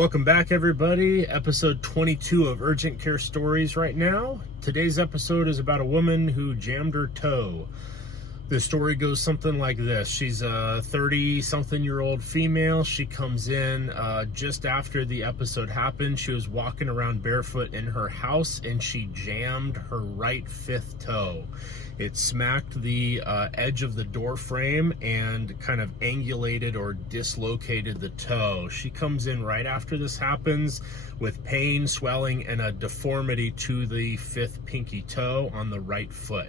Welcome back, everybody. Episode 22 of Urgent Care Stories right now. Today's episode is about a woman who jammed her toe. The story goes something like this. She's a 30-something-year-old female. She comes in just after the episode happened. She was walking around barefoot in her house, and she jammed her right fifth toe. It smacked the edge of the door frame and kind of angulated or dislocated the toe. She comes in right after this happens with pain, swelling, and a deformity to the fifth pinky toe on the right foot.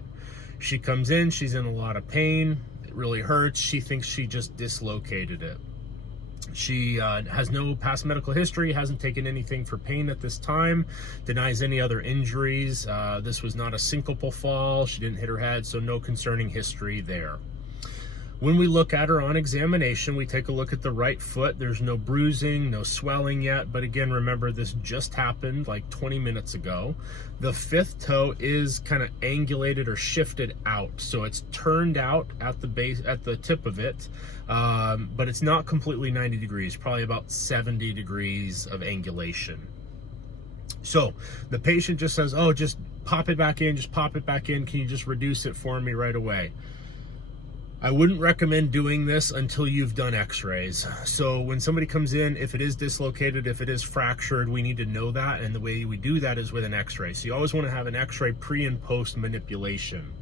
She comes in, she's in a lot of pain. It really hurts. She thinks she just dislocated it. She has no past medical history, hasn't taken anything for pain at this time, denies any other injuries. This was not a syncopal fall. She didn't hit her head, so no concerning history there. When we look at her on examination, we take a look at the right foot. There's no bruising, no swelling yet, but again, remember this just happened like 20 minutes ago. The fifth toe is kind of angulated or shifted out, so it's turned out at the base, at the tip of it, but it's not completely 90 degrees, probably about 70 degrees of angulation. So the patient just says, oh, just pop it back in, just pop it back in. Can you just reduce it for me right away? I wouldn't recommend doing this until you've done x-rays. So when somebody comes in, if it is dislocated, if it is fractured, we need to know that. And the way we do that is with an x-ray. So you always want to have an x-ray pre and post manipulation.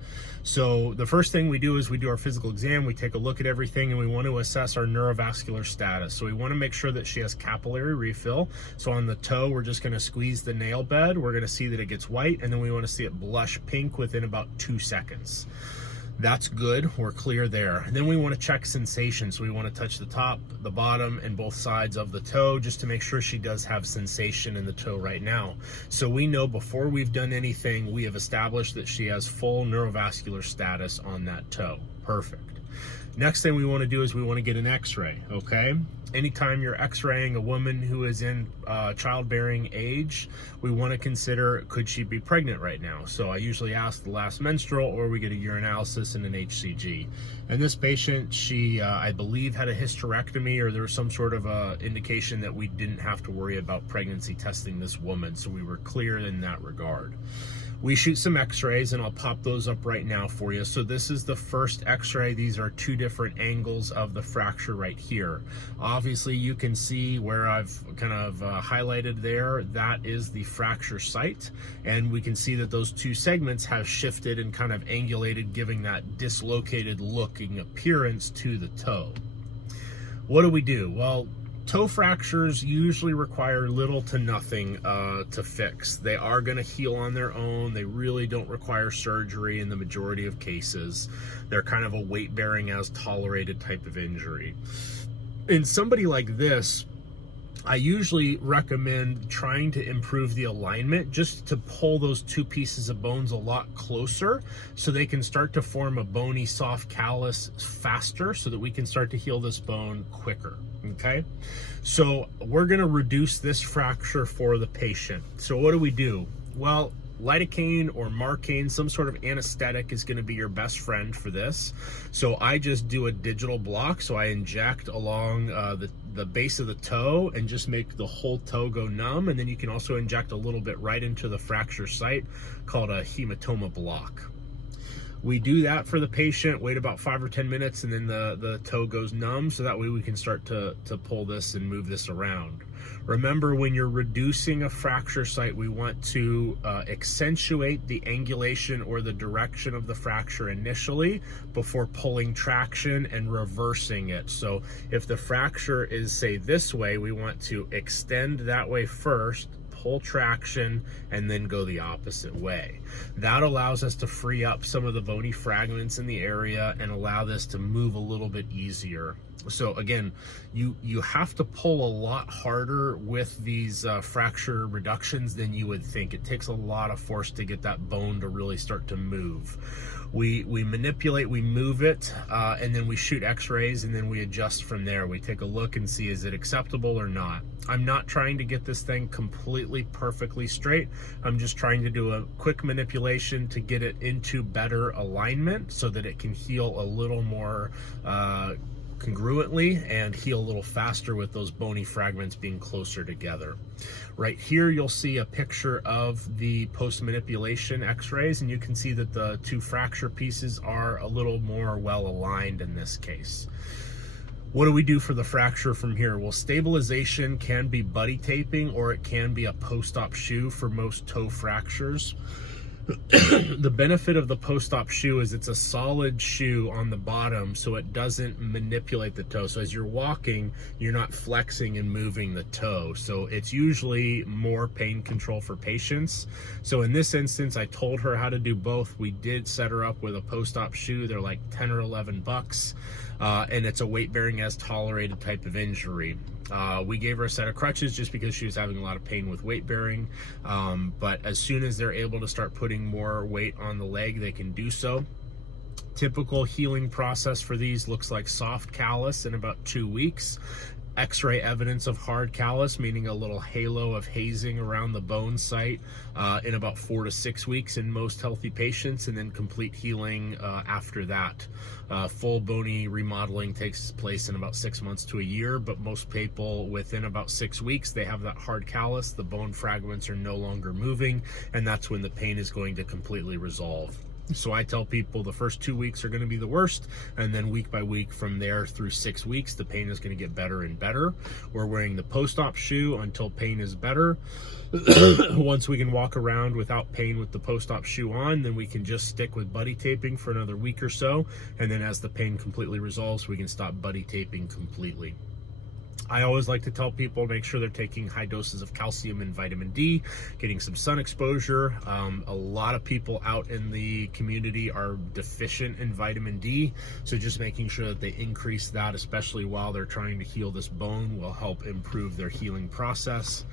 So the first thing we do is we do our physical exam. We take a look at everything and we want to assess our neurovascular status. So we want to make sure that she has capillary refill. So on the toe, we're just going to squeeze the nail bed. We're going to see that it gets white, and then we want to see it blush pink within about 2 seconds. That's good, we're clear there. And then we want to check sensation. So we want to touch the top, the bottom, and both sides of the toe just to make sure she does have sensation in the toe right now. So we know before we've done anything, we have established that she has full neurovascular status on that toe. Perfect. Next thing we want to do is we want to get an x-ray, okay? Anytime you're x-raying a woman who is in childbearing age, we want to consider, could she be pregnant right now? So I usually ask the last menstrual, or we get a urinalysis and an HCG. And this patient, she, I believe, had a hysterectomy, or there was some sort of indication that we didn't have to worry about pregnancy testing this woman, so we were clear in that regard. We shoot some x-rays, and I'll pop those up right now for you. So this is the first x-ray. These are two different angles of the fracture right here. Obviously, you can see where I've kind of highlighted there. That is the fracture site. And we can see that those two segments have shifted and kind of angulated, giving that dislocated looking appearance to the toe. What do? Well, toe fractures usually require little to nothing to fix. They are going to heal on their own. They really don't require surgery in the majority of cases. They're kind of a weight-bearing as tolerated type of injury. In somebody like this, I usually recommend trying to improve the alignment just to pull those two pieces of bones a lot closer so they can start to form a bony soft callus faster so that we can start to heal this bone quicker. Okay, so we're going to reduce this fracture for the patient. So what do? Well, lidocaine or Marcaine, some sort of anesthetic, is going to be your best friend for this. So I just do a digital block. So I inject along the base of the toe and just make the whole toe go numb. And then you can also inject a little bit right into the fracture site, called a hematoma block. We do that for the patient, wait about 5 or 10 minutes, and then the toe goes numb, so that way we can start to pull this and move this around. Remember, when you're reducing a fracture site, we want to accentuate the angulation or the direction of the fracture initially before pulling traction and reversing it. So if the fracture is, say, this way, we want to extend that way first, pull traction, and then go the opposite way. That allows us to free up some of the bony fragments in the area and allow this to move a little bit easier. So again, you have to pull a lot harder with these fracture reductions than you would think. It takes a lot of force to get that bone to really start to move. We manipulate, we move it, and then we shoot x-rays, and then we adjust from there. We take a look and see, is it acceptable or not? I'm not trying to get this thing completely perfectly straight. I'm just trying to do a quick manipulation to get it into better alignment so that it can heal a little more congruently and heal a little faster with those bony fragments being closer together. Right here, you'll see a picture of the post-manipulation x-rays, and you can see that the two fracture pieces are a little more well aligned in this case. What do we do for the fracture from here? Well, stabilization can be buddy taping, or it can be a post-op shoe for most toe fractures. The benefit of the post-op shoe is it's a solid shoe on the bottom, so it doesn't manipulate the toe. So as you're walking, you're not flexing and moving the toe. So it's usually more pain control for patients. So in this instance, I told her how to do both. We did set her up with a post-op shoe. They're like 10 or 11 bucks. And it's a weight bearing as tolerated type of injury. We gave her a set of crutches just because she was having a lot of pain with weight bearing. But as soon as they're able to start putting more weight on the leg, they can do so. Typical healing process for these looks like soft callus in about 2 weeks. X-ray evidence of hard callus, meaning a little halo of hazing around the bone site, in about 4 to 6 weeks in most healthy patients, and then complete healing after that. Full bony remodeling takes place in about 6 months to a year, but most people within about 6 weeks, they have that hard callus, the bone fragments are no longer moving, and that's when the pain is going to completely resolve. So I tell people the first 2 weeks are going to be the worst, and then week by week from there through 6 weeks, the pain is going to get better and better. We're wearing the post-op shoe until pain is better. Once we can walk around without pain with the post-op shoe on, then we can just stick with buddy taping for another week or so, and then as the pain completely resolves, we can stop buddy taping completely. I always like to tell people, make sure they're taking high doses of calcium and vitamin D, getting some sun exposure. A lot of people out in the community are deficient in vitamin D, so just making sure that they increase that, especially while they're trying to heal this bone, will help improve their healing process.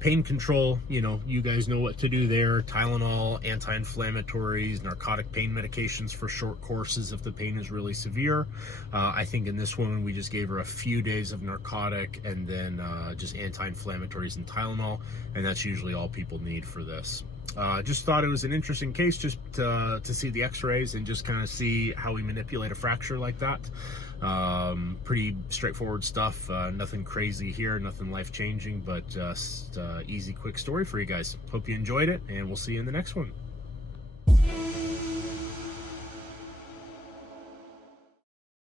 Pain control, you guys know what to do there. Tylenol, anti-inflammatories, narcotic pain medications for short courses if the pain is really severe. I think in this woman, we just gave her a few days of narcotic and then just anti-inflammatories and Tylenol, and that's usually all people need for this. Just thought it was an interesting case just to see the x-rays and just kind of see how we manipulate a fracture like that. Pretty straightforward stuff, nothing crazy here, nothing life-changing, but just easy, quick story for you guys. Hope you enjoyed it, and we'll see you in the next one.